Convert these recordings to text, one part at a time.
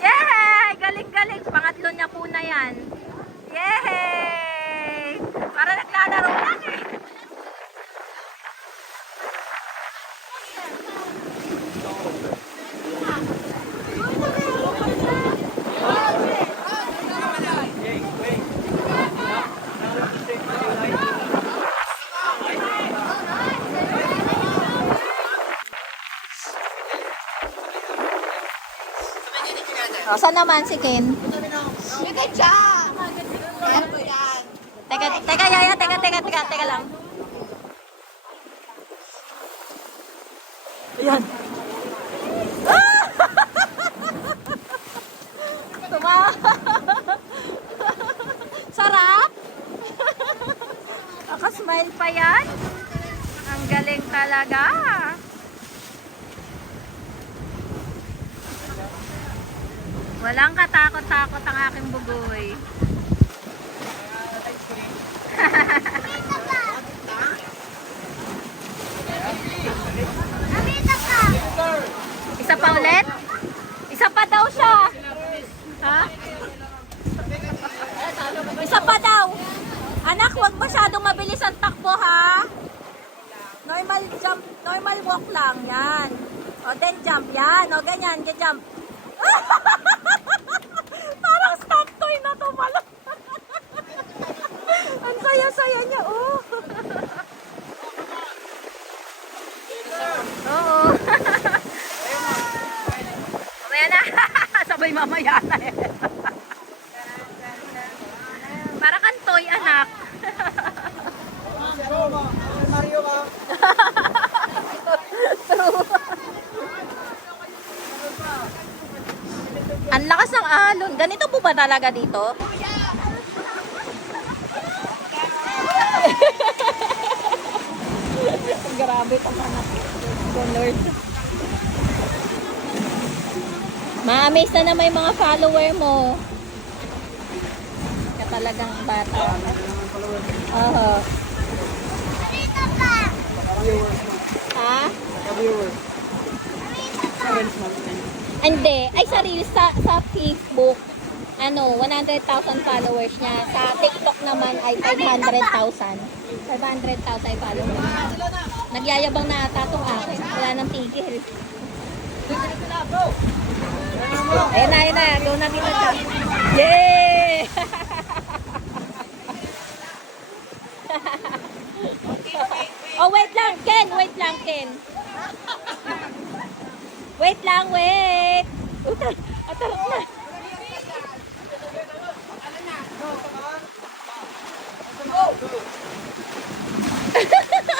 Yay! Galing-galing. Pangatlo niya po na yan. Yay! Para naglalaro lang eh. O, saan naman si Ken? Teka, Yaya, teka lang. Ayan. Ah! Sarap? Nakasmile pa yan? Ang galing talaga. Walang katakot-takot ang aking bugoy. Isa pa ulit? Isa pa daw siya. Ha? Isa pa daw. Anak, huwag masyadong mabilis ang takbo, ha? Normal jump, normal walk lang. Yan. O, then jump. Yan. O, ganyan. Jump. Parang stop toy na to pala. Ang saya-saya niya, oh. Oo. Mamaya na. Sabay mamaya na eh. Para kang toy, anak. Mario ka. True. Ang lakas ng alon. Ganito po ba talaga dito? Grabe itong anak ko, Lord. Ma-amaze na naman yung mga follower mo. Ka talagang bata. Oo. Ha? Hindi. Ay, sarili. Sa Facebook, 100,000 followers niya. Sa TikTok naman ay 500,000. 500,000 followers. Nagyayabang na ata itong akin. Wala nang tigil. Ayun na. Go na dito siya. Yay! Oh, wait lang, Ken. Wait lang, Ken. Wait lang, wait. Atarap na.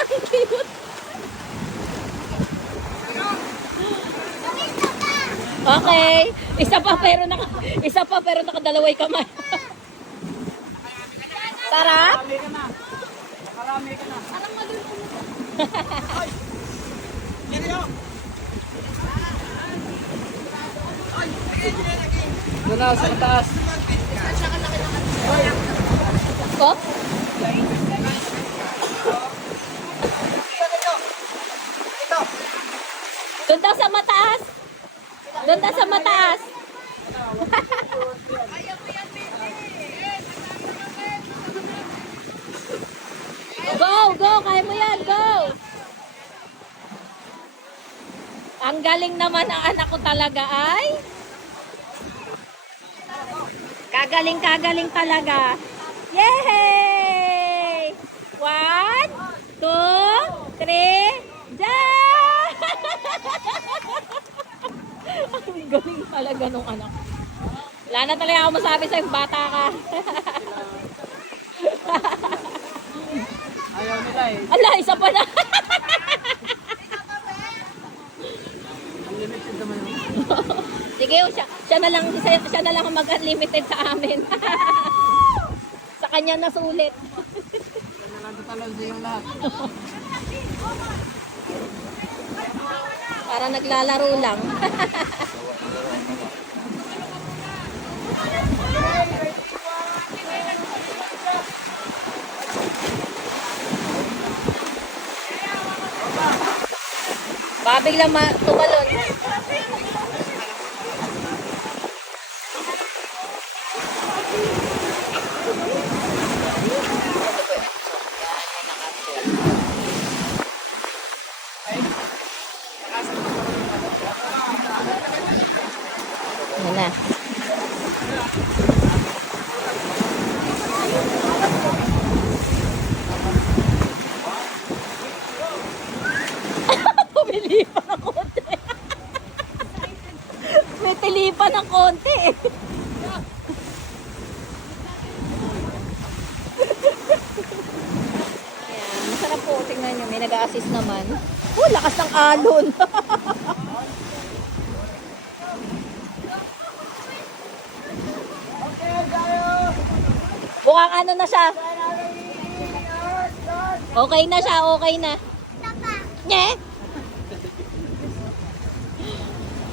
Ang cute. Okay. Isa pa pero nakadalaway kamay. Sarap? Marami ka na. Parang malulunod. Doon na sa taas. Ko? Doon daw sa mataas. Doon daw sa mataas. Go! Kaya mo yan, go! Ang galing naman ang anak ko talaga ay kagaling talaga. Yay! 1, 2, 3, jump! Ang galing talaga nung anak. Wala na talaga ako masabi sa'yo, bata ka. Ayaw nila eh. Ala, isa pa na. Unlimited naman yun. Sige, siya na lang ang mag-unlimited sa amin. Sa kanya nasulit. Nagtatalon sa yung lahat. Para naglalaro lang. Baka biglang tumalon. Yan na. Pumili pa ng konti. May tili pa ng konti. Ayan, masarap po. Tingnan nyo, may nag-a-assist naman. Oh, lakas ng alon. Mukhang ano na siya. Okay na siya, okay na. Nye?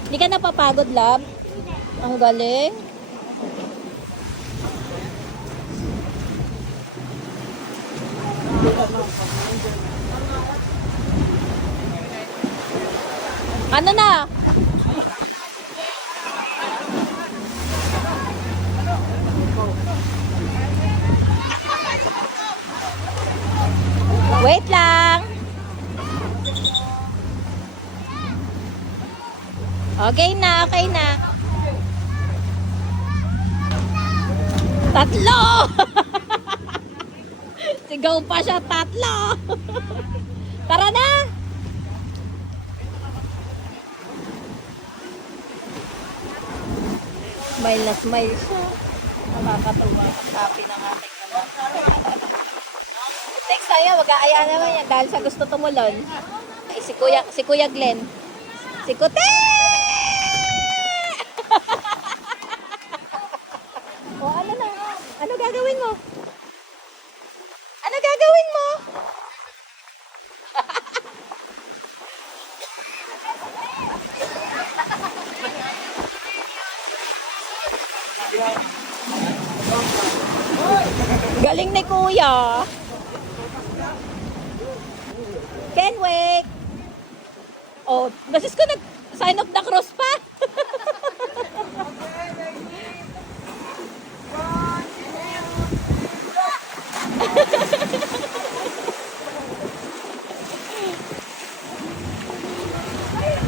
Hindi ka napapagod, love? Ang galing. Ano na? Wait lang. Okay na, okay na. Tatlo! Sigaw pa siya, tatlo! Tara na! Smile na smile siya. Nakakatawa. Happy ng aking anak. Next time, mag-aaya naman yan dahil sa gusto tumulon. Ay, si Kuya Glenn. Si Kute! O, ano na? Ano gagawin mo? Ano gagawin mo? Galing ni Kuya. Can wait. Oh, basis ko nag-sign of the cross pa.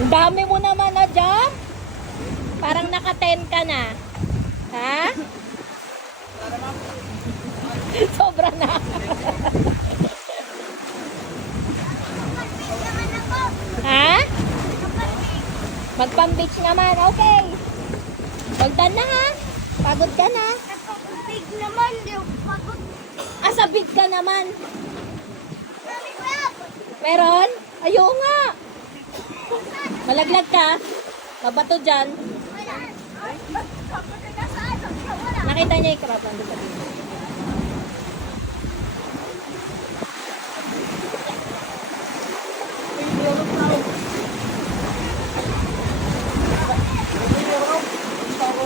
Ang dami mo naman na jump. Parang naka-10 ka na. Ha? Sobra na. Ha? Magpang-beach naman. Okay. Pagdan na ha. Pagod ka na. Big naman, di pagod. Ah, sa big ka naman. Meron? Ayaw nga. Malaglag ka. Mabato dyan. Nakita niya yung crab. Nandun sa dito.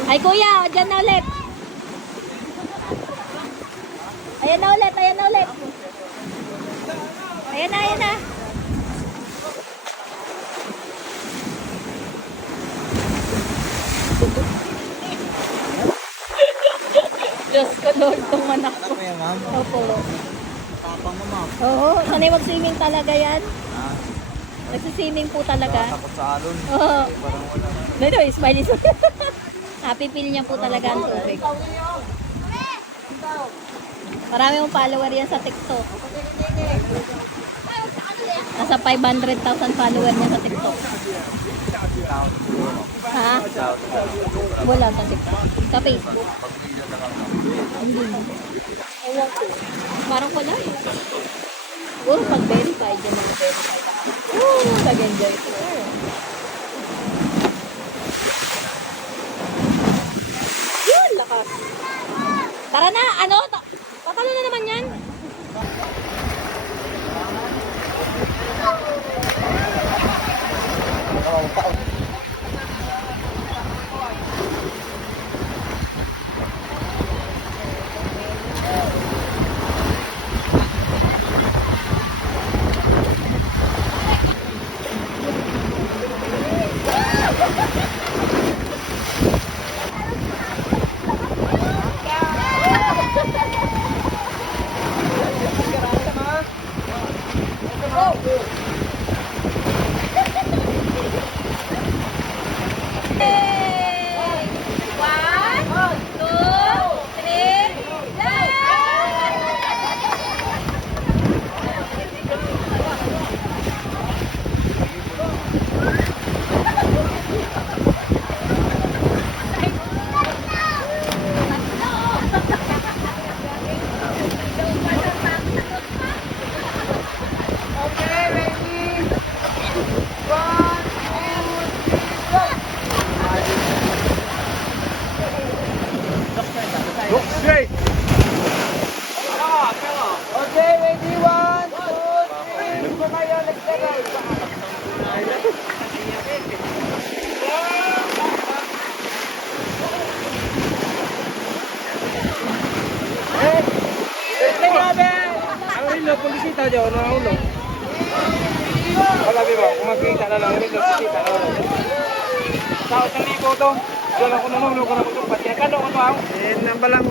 Ay kuya, dyan na ulit. Ayan na ulit, ayan na ulit. Ayan na, ayan na. Diyos ko Lord, itong anak ko. Ano yan, ma'am? Opo. Tapang mo, ma'am. Oo, sanay mag-swimming talaga yan. Ah, Nagsiswimming po talaga. takot sa alon. Oo. Parang wala. Dito, smiley. Happy feel niya po talaga ang tubig. Marami mong follower yan sa TikTok. Nasa 500,000 follower niya sa TikTok. Ha? Wala sa TikTok. Sa Facebook. Hindi mo. Ewan ko. Parang wala eh. Puro pag-verified yung mga verified. Nag-enjoy ko. Yun, lakas. Tara na, ano? Tatalo na naman yan. Hey! 1, 2, 3, Look straight. Okay, ready? 1, 2, 3. Gusto kayo, let's go. Ang rilo, pulisita dyan, ano ang ulo? Wala, di ba? Kung magkita na lang, rilo, pulisita na ulo. Sa 1,000 to, dyan ako nanulog ko na ito. Pati ang kano ko to, ang. Eh, nang balang.